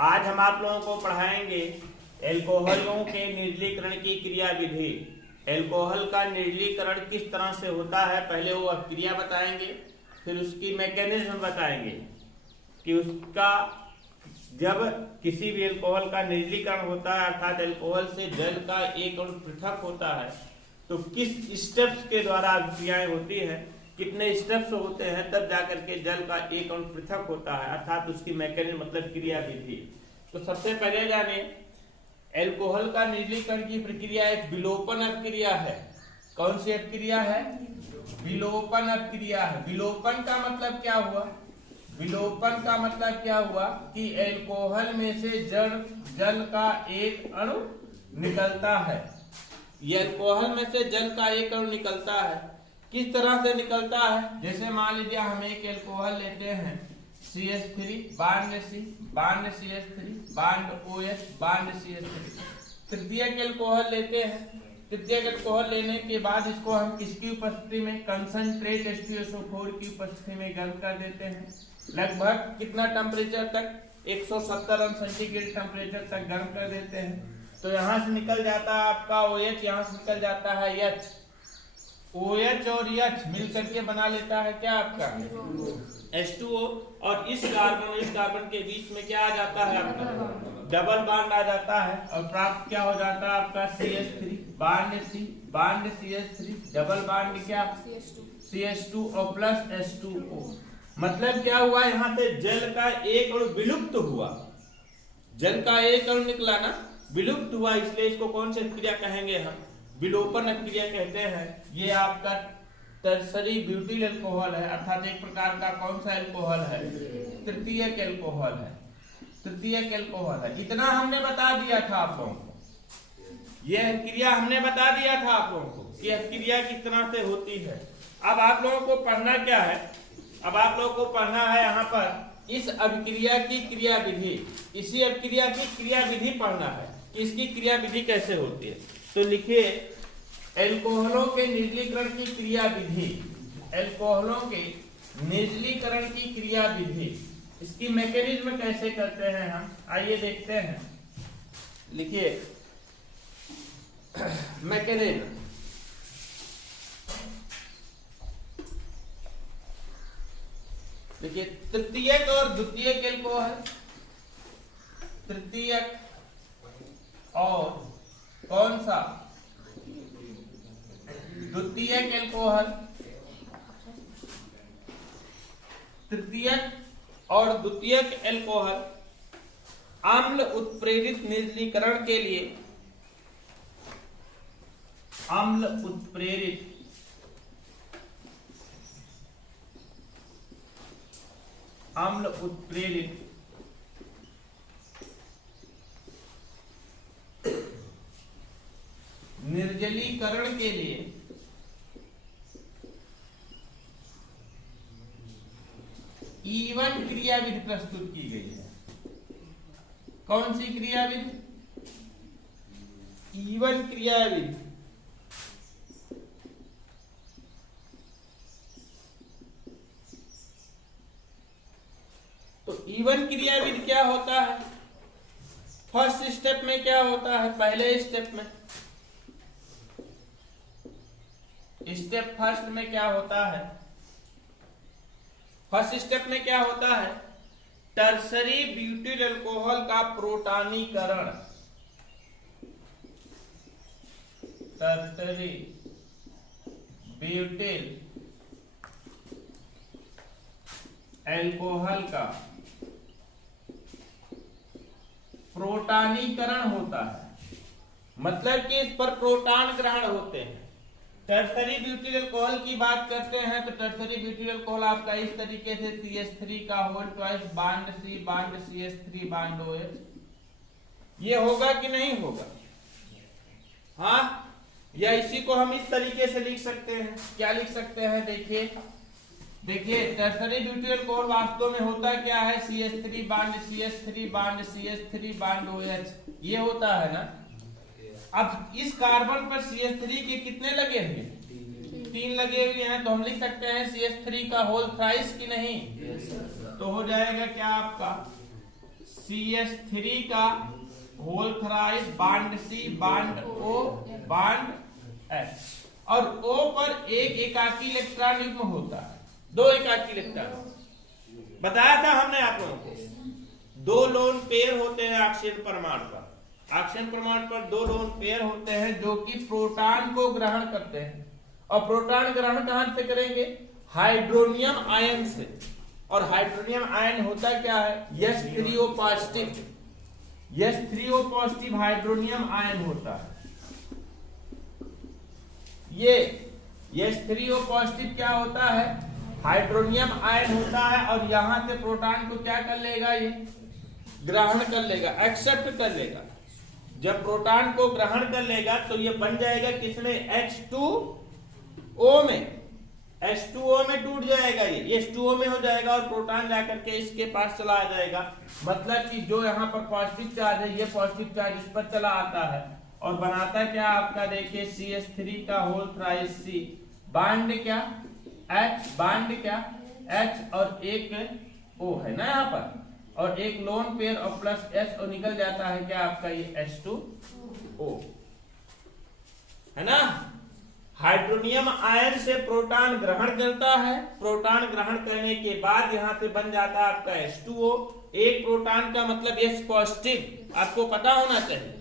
आज हम आप लोगों को पढ़ाएंगे एल्कोहलों के निर्जलीकरण की क्रिया विधि। एल्कोहल का निर्जलीकरण किस तरह से होता है, पहले वो क्रिया बताएंगे, फिर उसकी मैकेनिज्म बताएंगे कि उसका जब किसी भी एल्कोहल का निर्जलीकरण होता है अर्थात एल्कोहल से जल का एक अणु पृथक होता है तो किस स्टेप्स के द्वारा क्रियाएं होती है, कितने स्टेप्स होते हैं, तब जाकर के जल का एक अणु पृथक होता है अर्थात उसकी मैकेनिज्म मतलब क्रिया विधि। तो सबसे पहले जाने एल्कोहल का निर्जलीकरण की प्रक्रिया एक विलोपन अपक्रिया है। कौन सी अपक्रिया है? विलोपन अपक्रिया है। विलोपन का मतलब क्या हुआ? विलोपन का मतलब क्या हुआ कि एल्कोहल में से जल का एक अणु निकलता है। ये एल्कोहल में से जल का एक अणु निकलता है। किस तरह से निकलता है? जैसे मान लीजिए हम एक एल्कोहल लेते हैं CH3 bond C bond CH3 bond OH bond CH3। तृतीयक एल्कोहल लेते हैं। तृतीयक एल्कोहल लेने के बाद इसको हम किसकी उपस्थिति में, कंसंट्रेट H2SO4 की उपस्थिति में गर्म कर देते हैं। लगभग कितना टेम्परेचर तक? 170 अंश सेंटीग्रेड टेम्परेचर तक गर्म कर देते हैं। तो यहाँ से निकल जाता है आपका OH, यहाँ से निकल जाता है H। OH और H मिल करके बना लेता है क्या आपका H2O, और इस कार्बन के बीच में क्या आ जाता है आपका डबल बॉन्ड आ जाता है और प्राप्त क्या हो जाता है आपका CH3 bond C bond CH3 double bond क्या CH2 और प्लस H2O। मतलब क्या हुआ, यहाँ से जल का एक अणु विलुप्त हुआ। जल का एक अणु निकला ना, विलुप्त हुआ, इसलिए इसको कौन सी क्रिया कहेंगे हम? विलोपन क्रिया कहते हैं। ये आपका टर्सरी ब्यूटिल अल्कोहल है अर्थात एक प्रकार का कौन सा अल्कोहल है? तृतीयक अल्कोहल है। तृतीयक अल्कोहल है। इतना हमने बता दिया था आप लोगों को, यह क्रिया हमने बता दिया था आप लोगों को कि यह क्रिया किस तरह से होती है। अब आप लोगों को पढ़ना क्या है? अब आप लोगों को पढ़ना है यहाँ पर इस अभिक्रिया की क्रिया विधि। इसी अभिक्रिया की क्रिया विधि पढ़ना है कि इसकी क्रिया विधि कैसे होती है। तो लिखिए एल्कोहलों के निर्जलीकरण की क्रिया विधि। एल्कोहलों के निर्जलीकरण की क्रिया विधि, इसकी मैकेनिज्म कैसे करते हैं हम, आइए देखते हैं। लिखिए मैकेनिज्म। देखिए तृतीयक और द्वितीयक एल्कोहल, तृतीयक और कौन सा? द्वितीयक एल्कोहल। तृतीयक और द्वितीयक एल्कोहल अम्ल उत्प्रेरित निर्जलीकरण के लिए अम्ल उत्प्रेरित निर्जलीकरण के लिए E1 क्रिया विधि प्रस्तुत की गई है। कौन सी क्रिया विधि? E1 क्रिया विधि। तो E1 क्रिया विधि क्या होता है? फर्स्ट स्टेप में क्या होता है? पहले स्टेप में, स्टेप फर्स्ट में क्या होता है? फर्स्ट स्टेप में क्या होता है? टर्सरी ब्यूटिल अल्कोहल का प्रोटॉनीकरण। टर्सरी ब्यूटिल अल्कोहल का प्रोटॉनीकरण होता है, मतलब कि इस पर प्रोटॉन ग्रहण होते हैं। टर्सरी ब्यूटिल अल्कोहल की बात करते हैं तो टर्सरी ब्यूटिल अल्कोहल आपका इस तरीके से CH3 का whole twice bond C bond CH3 bond OH, ये होगा कि नहीं होगा? हाँ, या इसी को हम इस तरीके से लिख सकते हैं। क्या लिख सकते हैं? देखिए टर्सरी ब्यूटिल अल्कोहल वास्तव में होता क्या है? CH3 bond CH3 bond CH3 bond OH, ये होता है ना। अब इस कार्बन पर CH3 के कितने लगे हुए? 3 लगे हुए हैं, तो हम लिख सकते हैं CH3 का होल थ्राइस कि नहीं? तो हो जाएगा क्या आपका CH3 का whole thrice bond C bond O bond H, और O पर एक एकाकी इलेक्ट्रॉन युग्म होता है, दो एकाकी इलेक्ट्रॉन। बताया था हमने आप लोगों को, दो लोन पेयर होते हैं ऑक्सीजन परमाणु पर। ऑक्सीजन परमाणु पर दो लोन पेयर होते हैं जो कि प्रोटॉन को ग्रहण करते हैं, और प्रोटॉन ग्रहण कहां से करेंगे? हाइड्रोनियम आयन से। और हाइड्रोनियम आयन होता क्या है? H3O positive, H3O positive hydronium ion होता है। ये H3O पॉजिटिव क्या होता है? हाइड्रोनियम आयन होता है, और यहां से प्रोटॉन को क्या कर लेगा? ये ग्रहण कर लेगा, एक्सेप्ट कर लेगा। जब प्रोटॉन को ग्रहण कर लेगा तो ये बन जाएगा किसमें? H2O में, H2O में टूट जाएगा, ये H2O में हो जाएगा, और प्रोटॉन जाकर के इसके पास चला आ जाएगा। मतलब कि जो यहाँ पर पॉजिटिव चार्ज है, ये पॉजिटिव चार्ज इस पर चला आता है और बनाता क्या आपका? देखिए CH3 का होल थ्राइस C बांड क्या? H बांड क्या? H, और एक O है ना यहाँ पर, और एक लोन पेयर और प्लस H, और निकल जाता है क्या आपका? ये H2O है ना। हाइड्रोनियम आयन से प्रोटॉन ग्रहण करता है, प्रोटॉन ग्रहण करने के बाद यहां से बन जाता है आपका H2O। एक प्रोटॉन का मतलब H पॉजिटिव, आपको पता होना चाहिए।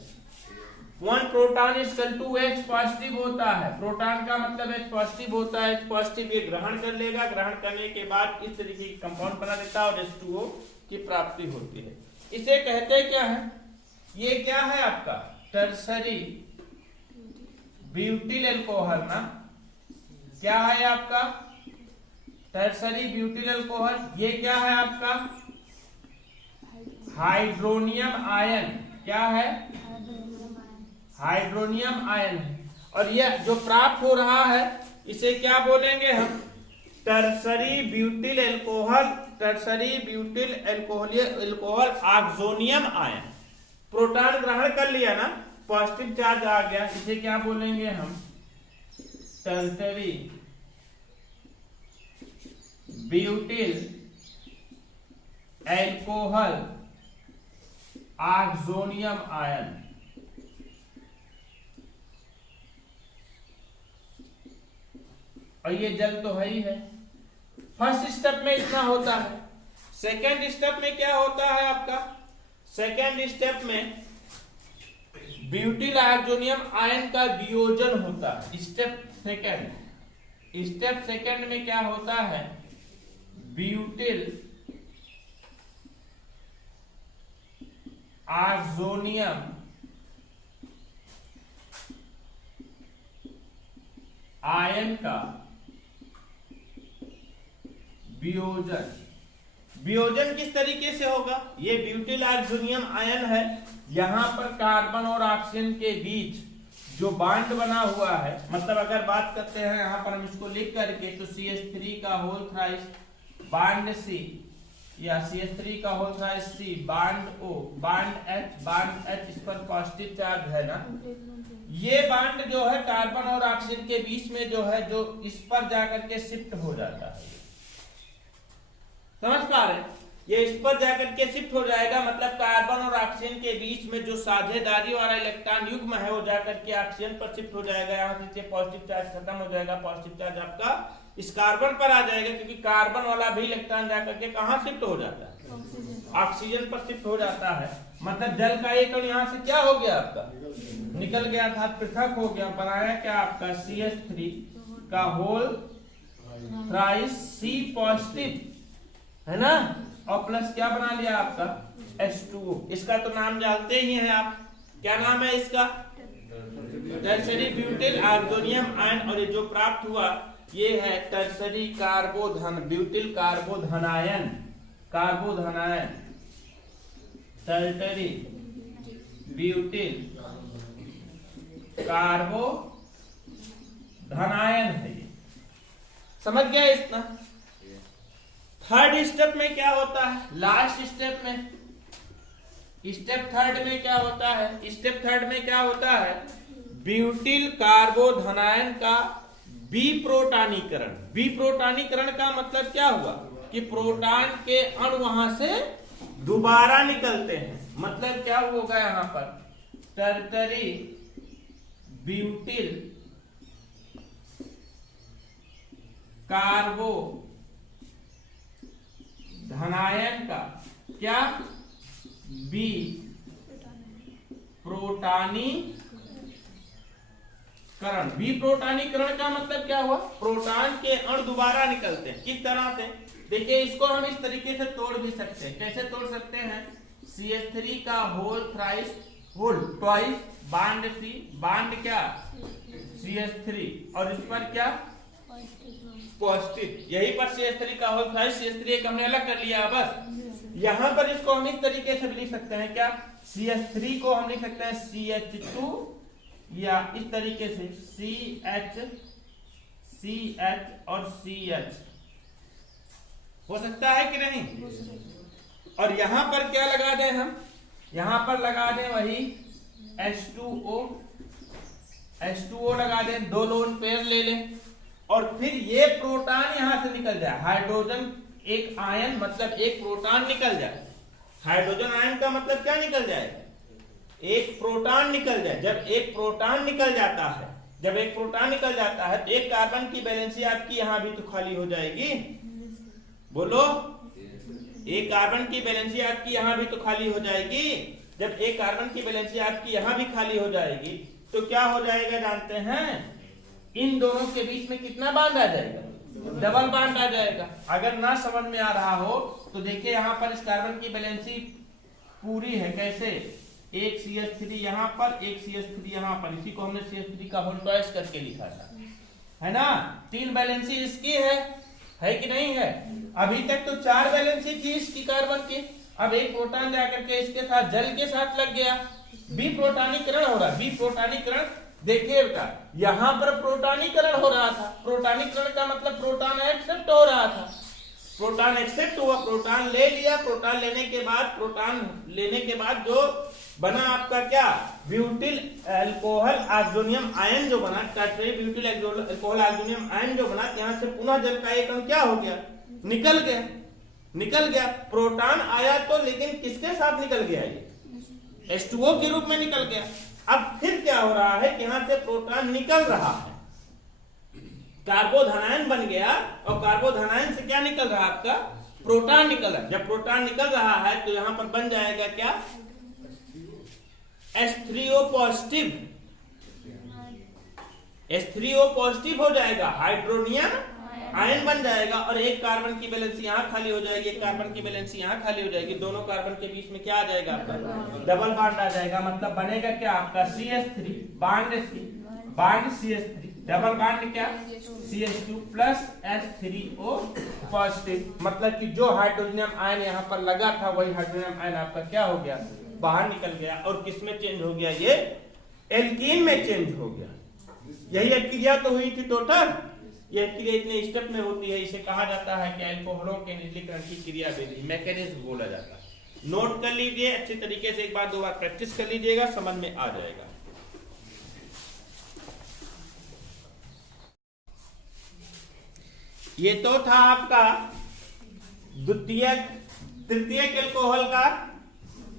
1 proton is equal to H positive होता है, प्रोटॉन का मतलब H पॉजिटिव होता है। H पॉजिटिव ये ग्रहण कर लेगा, ग्रहण करने के बाद इस तरीके की कंपाउंड बना देता है और H2O की प्राप्ति होती है। इसे कहते क्या है? ये क्या है आपका? टर्सरी ब्यूटिल अल्कोहल ना, क्या है आपका? Tertiary butyl alcohol. ये क्या है आपका? Hydronium ion. क्या है? हाइड्रोनियम आयन है, और यह जो प्राप्त हो रहा है इसे क्या बोलेंगे हम? Tertiary butyl alcohol. Tertiary butyl alcohol oxonium ion. Proton ग्रहण कर लिया ना, पॉजिटिव चार्ज आ गया, इसे क्या बोलेंगे हम? Tertiary butyl alcohol oxonium ion. और ये जल तो है ही है। फर्स्ट स्टेप में इतना होता है। सेकेंड स्टेप में क्या होता है आपका? सेकेंड स्टेप में ब्यूटिल ऑक्सोनियम आयन का वियोजन होता है। स्टेप सेकेंड में क्या होता है? ब्यूटिल ऑक्सोनियम आयन का वियोजन किस तरीके से होगा? ये ब्यूटिल ऑक्सोनियम आयन है, यहां पर कार्बन और ऑक्सीजन के बीच जो बांड बना हुआ है, मतलब अगर बात करते हैं यहां पर हम इसको लिख करके, तो CH3 का होल थ्राइस बांड C, या CH3 का whole thrice C bond O bond H, इस पर पॉजिटिव चार्ज है ना। ये बांड जो है कार्बन और ऑक्सीजन के बीच में जो है, जो इस पर जाकर के शिफ्ट हो जाता है। समझ पा रहे हैं? ये इस पर जाकर के शिफ्ट हो जाएगा, मतलब कार्बन और ऑक्सीजन के बीच में जो साझेदारी वाला इलेक्ट्रॉन युग्म है वो जाकर के ऑक्सीजन पर शिफ्ट हो जाएगा। यहाँ से पॉजिटिव चार्ज खत्म हो जाएगा, पॉजिटिव चार्ज आपका इस कार्बन पर आ जाएगा, क्योंकि कार्बन वाला भी इलेक्ट्रॉन जाकर के कहाँ शिफ्ट हो जाता है? ऑक्सीजन पर शिफ्ट हो जाता है। मतलब जल का एक कण यहाँ से क्या हो गया आपका? निकल गया था, पृथक हो गया, बनाया क्या आपका? CH3 का होल थ्राइस C पॉजिटिव है ना, और प्लस क्या बना लिया आपका? H2O। इसका तो नाम जानते ही हैं आप, क्या नाम है इसका? Tertiary butyl oxonium ion. और ये जो प्राप्त हुआ ये है टर्सरी ब्यूटिल कार्बोधनायन। टर्सरी ब्यूटिल कार्बोधनायन है ये। समझ गया इतना? थर्ड स्टेप में क्या होता है? लास्ट स्टेप में, स्टेप थर्ड में क्या होता है? स्टेप थर्ड में क्या होता है? ब्यूटिल कार्बोधनायन का विप्रोटॉनीकरण। विप्रोटॉनीकरण का मतलब क्या हुआ? कि प्रोटॉन के अणु वहां से दोबारा निकलते हैं, मतलब क्या होगा यहाँ पर, टर्टरी ब्यूटिल कार्बो धनायन का क्या बी प्रोटानीकरण। बी प्रोटानीकरण का मतलब क्या हुआ, प्रोटॉन के अणु दोबारा निकलते हैं। किस तरह से, देखिए इसको हम इस तरीके से तोड़ भी सकते हैं। कैसे तोड़ सकते हैं, CH3 का होल ट्वाइस बांड सी, बांड क्या CH3 और इस पर क्या पॉजिटिव, यही पर CH3 का होल ट्वाइस, CH3 एक हमने अलग कर लिया। बस यहां पर इसको हम इस तरीके से भी लिख सकते हैं, क्या CH3 को हम लिख सकते हैं CH2 या इस तरीके से CH और CH, हो सकता है कि नहीं। और यहां पर क्या लगा दें हम, यहां पर लगा दें वही H2O लगा दें, 2 लोन पेयर ले लें और फिर ये प्रोटॉन यहां से निकल जाए, हाइड्रोजन एक आयन मतलब एक प्रोटॉन निकल जाए। हाइड्रोजन आयन का मतलब क्या निकल जाए, एक प्रोटॉन निकल जाए। जब एक प्रोटॉन निकल जाता है, जब एक प्रोटॉन निकल जाता है तो एक कार्बन की वैलेंसी आपकी यहां भी तो खाली हो जाएगी, बोलो। एक कार्बन की वैलेंसी आपकी यहां भी तो खाली हो जाएगी। जब एक कार्बन की वैलेंसी आपकी यहां भी खाली हो जाएगी तो क्या हो जाएगा जानते हैं, इन दोनों के बीच में कितना बांध आ जाएगा, डबल बांड आ जाएगा। अगर ना समझ में आ रहा हो तो देखिए यहाँ पर इस कार्बन की वैलेंसी पूरी है, कैसे, एक CH3 यहाँ पर, एक CH3 यहाँ पर, इसी को हमने CH3 का होल ट्वाइस करके लिखा था, है ना। 3 वैलेंसी इसकी है कि नहीं है। अभी तक तो 4 वैलेंसी थी इसकी कार्बन की, अब एक प्रोटॉन जाकर के इसके साथ जल के साथ लग गया, बी प्रोटॉनीकरण हो रहा। बी प्रोटॉनीकरण देखिए बेटा, यहां पर प्रोटॉनीकरण हो रहा था। प्रोटॉनीकरण का मतलब प्रोटॉन एक्सेप्ट हो रहा था, प्रोटॉन एक्सेप्ट हुआ, प्रोटॉन ले लिया। प्रोटॉन लेने के बाद जो बना आपका क्या, ब्यूटिल अल्कोहल ऑक्सोनियम आयन जो बना, Tartary butyl alcohol oxonium ion जो बना, यहां से पुनः जल का एक अणु क्या हो गया, निकल गया। प्रोटॉन आया तो, लेकिन किसके साथ निकल गया, ये H2O के रूप में निकल गया। अब फिर क्या हो रहा है कि यहां से प्रोटॉन निकल रहा है, कार्बोधनायन बन गया और कार्बोधनायन से क्या निकल रहा है आपका, प्रोटॉन निकल रहा है। जब प्रोटॉन निकल रहा है तो यहां पर बन जाएगा क्या, H3O पॉजिटिव हो जाएगा, हाइड्रोनियम आयन बन जाएगा और एक कार्बन की वैलेंसी यहां खाली हो जाएगी, एक कार्बन की वैलेंसी यहां खाली हो जाएगी। दोनों कार्बन के बीच में क्या आ जाएगा आपका, डबल बॉन्ड आ जाएगा। मतलब बनेगा क्या आपका CH3 bond CH3 double bond क्या CH2 प्लस H3O पॉजिटिव। मतलब कि जो हाइड्रोजन आयन यहाँ पर लगा था वही हाइड्रोजन आयन आपका क्या हो गया, बाहर निकल गया और किस में चेंज हो गया, ये एल्कीन में चेंज हो गया। यही क्रिया तो हुई थी टोटल। यह क्रिया इतने स्टेप में होती है, इसे कहा जाता है कि अल्कोहलों के निर्जलीकरण की क्रिया विधि, मैकेनिज्म बोला जाता है। नोट कर लीजिए अच्छी तरीके से, एक बार 2 बार प्रैक्टिस कर लीजिएगा, समझ में आ जाएगा। ये तो था आपका तृतीयक अल्कोहल का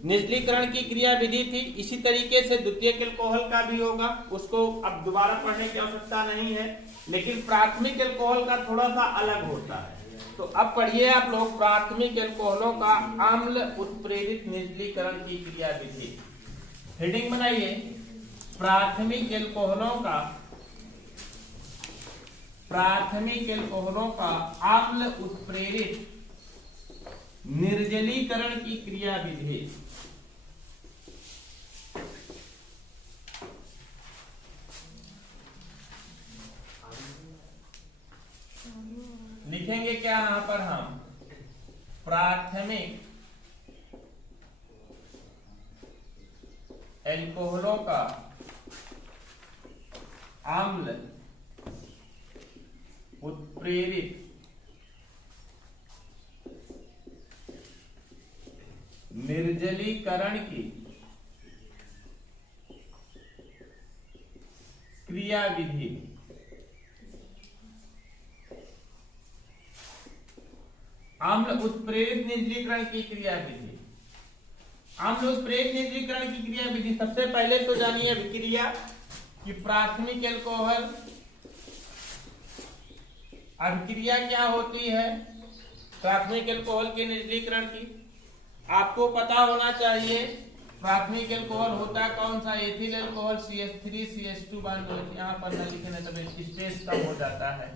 निर्जलीकरण की क्रिया विधि थी। इसी तरीके से द्वितीयक अल्कोहल का भी होगा, उसको अब दोबारा पढ़ने की आवश्यकता नहीं है, लेकिन प्राथमिक अल्कोहल का थोड़ा सा अलग होता है। तो अब पढ़िए आप लोग प्राथमिक अल्कोहलों का अम्ल उत्प्रेरित निर्जलीकरण की क्रिया विधि। हेडिंग बनाइए, प्राथमिक अल्कोहलों का अम्ल उत्प्रेरित निर्जलीकरण की क्रिया विधि। लिखेंगे क्या यहां पर हम, प्राथमिक अल्कोहलों का अम्ल उत्प्रेरित निर्जलीकरण की क्रिया विधि। अम्ल उत्प्रेरित निर्जलीकरण की क्रिया विधि हम लोग प्रेग निर्जलीकरण की क्रिया विधि सबसे पहले तो जानिए अभिक्रिया कि प्राथमिक एल्कोहल अभिक्रिया क्या होती है। प्राथमिक एल्कोहल के निर्जलीकरण की आपको पता होना चाहिए। प्राथमिक एल्कोहल होता कौन सा? Ethyl alcohol CH3 CH2 bond OH। यहाँ पर न लिखे नहीं तो स्पेस कम हो जाता है।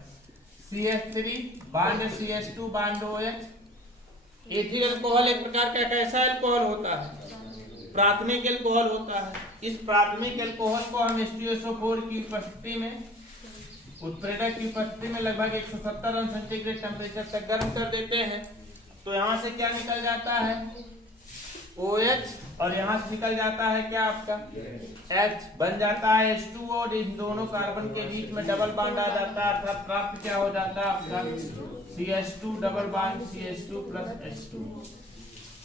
CH3 bond CH2 bond OH। Ethyl alcohol एक प्रकार का कैसा अल्कोहल होता है? प्राथमिक अल्कोहल होता है। इस प्राथमिक अल्कोहल को हम H2SO4 की उपस्थिति में, उत्प्रेरक की उपस्थिति में लगभग 170 अंश सेंटीग्रेड टेम्परेचर तक गर्म कर देते हैं। तो यहाँ से क्या निकल जाता है? OH, और यहाँ से निकल जाता है क्या आपका? H बन जाता है H2, और इन दोनों कार्बन के बीच में डबल बॉन्ड आ जाता है, अर्थात प्राप्त क्या हो जाता है आपका? CH2 double bond CH2 plus H2।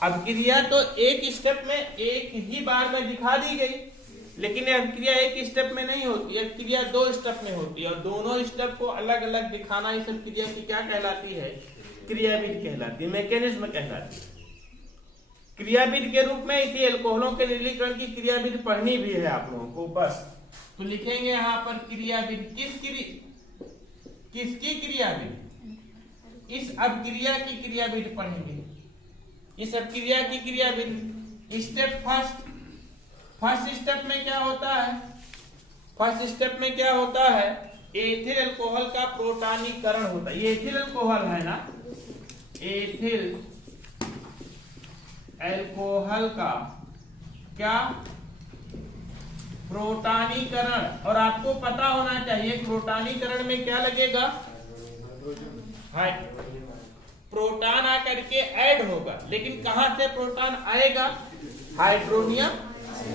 अब क्रिया तो एक स्टेप में एक ही बार में दिखा दी गई, लेकिन यह क्रिया एक स्टेप में नहीं होती है, क्रिया 2 स्टेप में होती है, और दोनों स्टेप को अलग अलग दिखाना इस क्रिया की क्या कहलाती है? क्रियाविधि कहलाती है, मैकेनिज्म कहलाती है। क्रियाविधि के रूप में इसी एल्कोहलों के निर्जलीकरण की क्रियाविधि पढ़नी भी है आप लोगों को बस। तो लिखेंगे यहाँ पर क्रियाविधि। किसकी क्रियाविधि? इस अपक्रिया की क्रियाविधि पढ़ेंगे। इस अपक्रिया की क्रियाविधि स्टेप फर्स्ट स्टेप में क्या होता है? फर्स्ट स्टेप में क्या होता है? एथिल अल्कोहल का प्रोटॉनीकरण होता है। ये एथिल अल्कोहल है ना, एथिल अल्कोहल का क्या? प्रोटॉनीकरण। और आपको पता होना चाहिए प्रोटॉनीकरण में क्या लगेगा? प्रोटॉन आकर के ऐड होगा, लेकिन कहां से प्रोटॉन आएगा? हाइड्रोनियम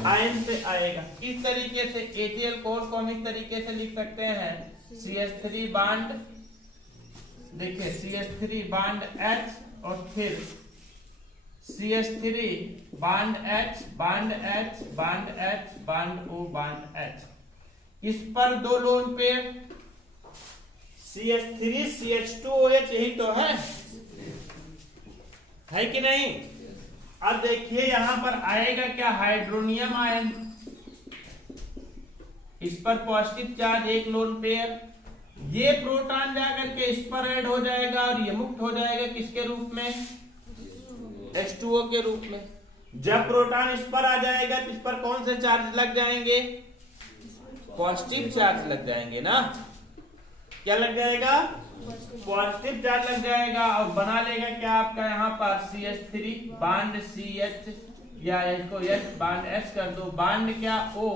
आयन से आएगा। इस तरीके से एथिल अल्कोहल को हम इस तरीके से लिख सकते हैं, CH3 बॉन्ड, देखिए CH3 बॉन्ड H, और फिर CH3 bond H bond H bond H bond O bond H। इस पर 2 लोन पेयर CH3 CH2OH, यही तो है कि नहीं? अब देखिए यहां पर आएगा क्या? Hydronium ion. इस पर पॉजिटिव चार्ज 1 लोन पेयर, ये प्रोटॉन जाकर के इस पर ऐड हो जाएगा, और ये मुक्त हो जाएगा किसके रूप में? H2O के रूप में। जब प्रोटॉन इस पर आ जाएगा तो इस पर कौन से चार्ज लग जाएंगे? पॉजिटिव चार्ज लग जाएंगे ना। क्या लग जाएगा? पॉजिटिव चार्ज लग जाएगा, और बना लेगा क्या आपका यहाँ पर? CH3 बॉन्ड CH, या इसको H बॉन्ड H कर दो, बॉन्ड क्या? O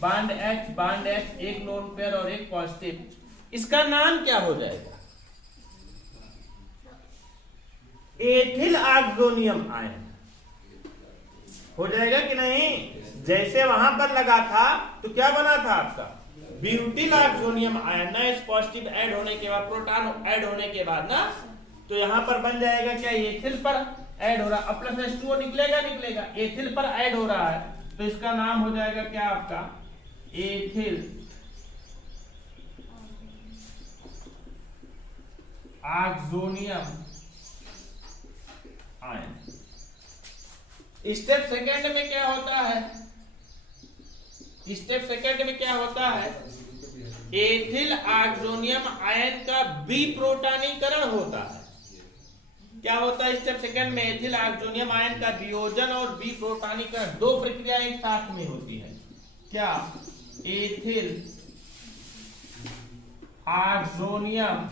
bond H bond H, 1 lone pair और 1 पॉजिटिव। इसका नाम क्या हो जाएगा? एथिल ऑक्सोनियम आयन हो जाएगा कि नहीं? जैसे वहां पर लगा था तो क्या बना था आपका? ब्यूटिल ऑक्सोनियम आयन ना। इस पॉजिटिव ऐड होने के बाद, प्रोटॉन ऐड होने के बाद ना, तो यहां पर बन जाएगा क्या? एथिल पर ऐड हो रहा, अब प्लस H2O निकलेगा, एथिल पर ऐड हो रहा है, तो इसका नाम हो जाएगा क्या आपका? Ethyl oxonium ion. Step second में क्या होता है? स्टेप सेकंड में क्या होता है? एथिल ऑक्सोनियम आयन का विप्रोटॉनीकरण होता है। क्या होता है स्टेप सेकंड में? एथिल ऑक्सोनियम आयन का वियोजन और विप्रोटॉनीकरण, 2 प्रक्रिया एक साथ में होती है। क्या? एथिल ऑक्सोनियम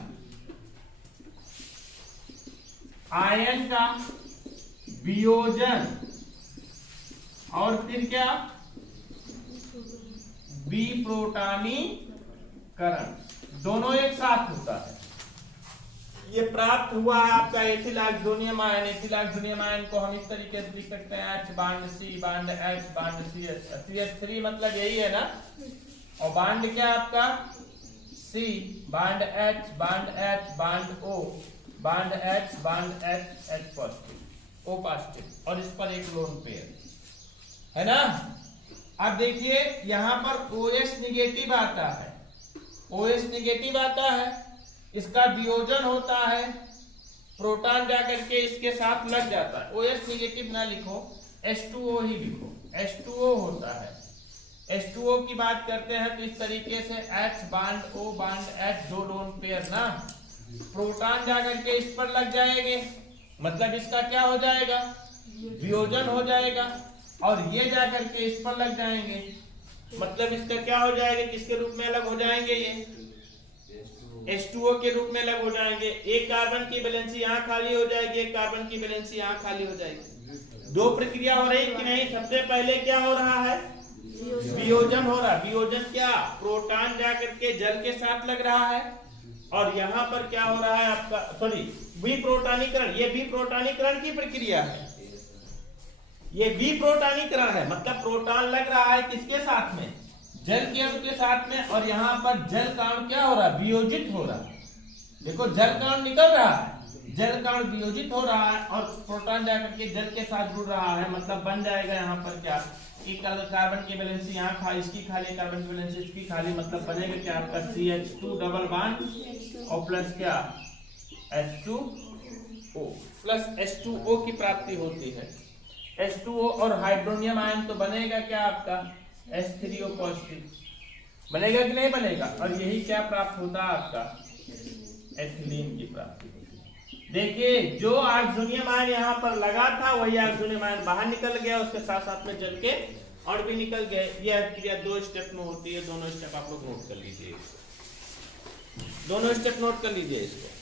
आयन का वियोजन और फिर क्या? विप्रोटॉनीकरण, दोनों एक साथ होता है। ये प्राप्त हुआ है आपका ethyl oxonium ion. Ethyl oxonium ion को हम इस तरीके से लिख सकते हैं, H bond C bond H bond CH3 मतलब यही है ना, और बॉन्ड क्या आपका? C bond H bond H bond O bond H bond H H positive O positive, और इस पर 1 लोन पेयर है ना। अब देखिए यहां पर OH निगेटिव आता है, OH निगेटिव आता है, इसका वियोजन होता है, प्रोटॉन जाकर के इसके साथ लग जाता है। OH निगेटिव ना लिखो, H2O ही लिखो, H2O होता है। H2O की बात करते हैं तो इस तरीके से H bond O bond H, दो लोन पेयर ना, प्रोटॉन जाकर के इस पर लग जाएंगे, मतलब इसका क्या हो जाएगा, वियोजन हो जाएगा, और ये जाकर के इस पर लग जाएंगे, मतलब इसका क्या हो जाएगा, किसके रूप में अलग हो जाएंगे, ये H2O के रूप में अलग हो जाएंगे। एक कार्बन की वैलेंसी यहाँ खाली हो जाएगी, एक कार्बन की वैलेंसी यहाँ खाली हो जाएगी। दो प्रक्रिया हो रही कि नहीं, सबसे पहले क्या हो रहा है, वियोजन हो रहा है। वियोजन क्या, प्रोटॉन जाकर के जल के साथ लग रहा है, और यहाँ पर क्या हो रहा है आपका, सॉरी, विप्रोटॉनीकरण, ये विप्रोटॉनीकरण की प्रक्रिया है, ये विप्रोटॉनीकरण है, मतलब प्रोटॉन लग रहा है किसके साथ में, जल के अणु के साथ में, और यहाँ पर जल का अणु क्या हो रहा है, वियोजित हो रहा है। देखो जल का अणु निकल रहा है, जल का अणु वियोजित हो रहा है, और प्रोटॉन जाकर के जल के साथ जुड़ रहा है, मतलब बन जाएगा यहाँ पर क्या, कार्बन की वैलेंसी यहाँ खाली, इसकी खाली, कार्बन की वैलेंसी इसकी खाली, मतलब बनेगा क्या आपका CH2 डबल बॉन्ड और प्लस क्या H2O, प्लस H2O की प्राप्ति होती है। H2O और हाइड्रोनियम आयन तो बनेगा क्या आपका H3O पॉजिटिव, बनेगा कि नहीं बनेगा, और यही क्या प्राप्त होता है आपका एथिलीन की प्राप्ति होती है। देखिए जो ऑक्सीजन आयन यहाँ पर लगा था वही ऑक्सीजन आयन बाहर निकल गया, उसके साथ साथ में जल के और भी निकल गए। यह क्रिया दो स्टेप में होती है, दोनों स्टेप आप लोग नोट कर लीजिए, दोनों स्टेप नोट कर लीजिए इसको।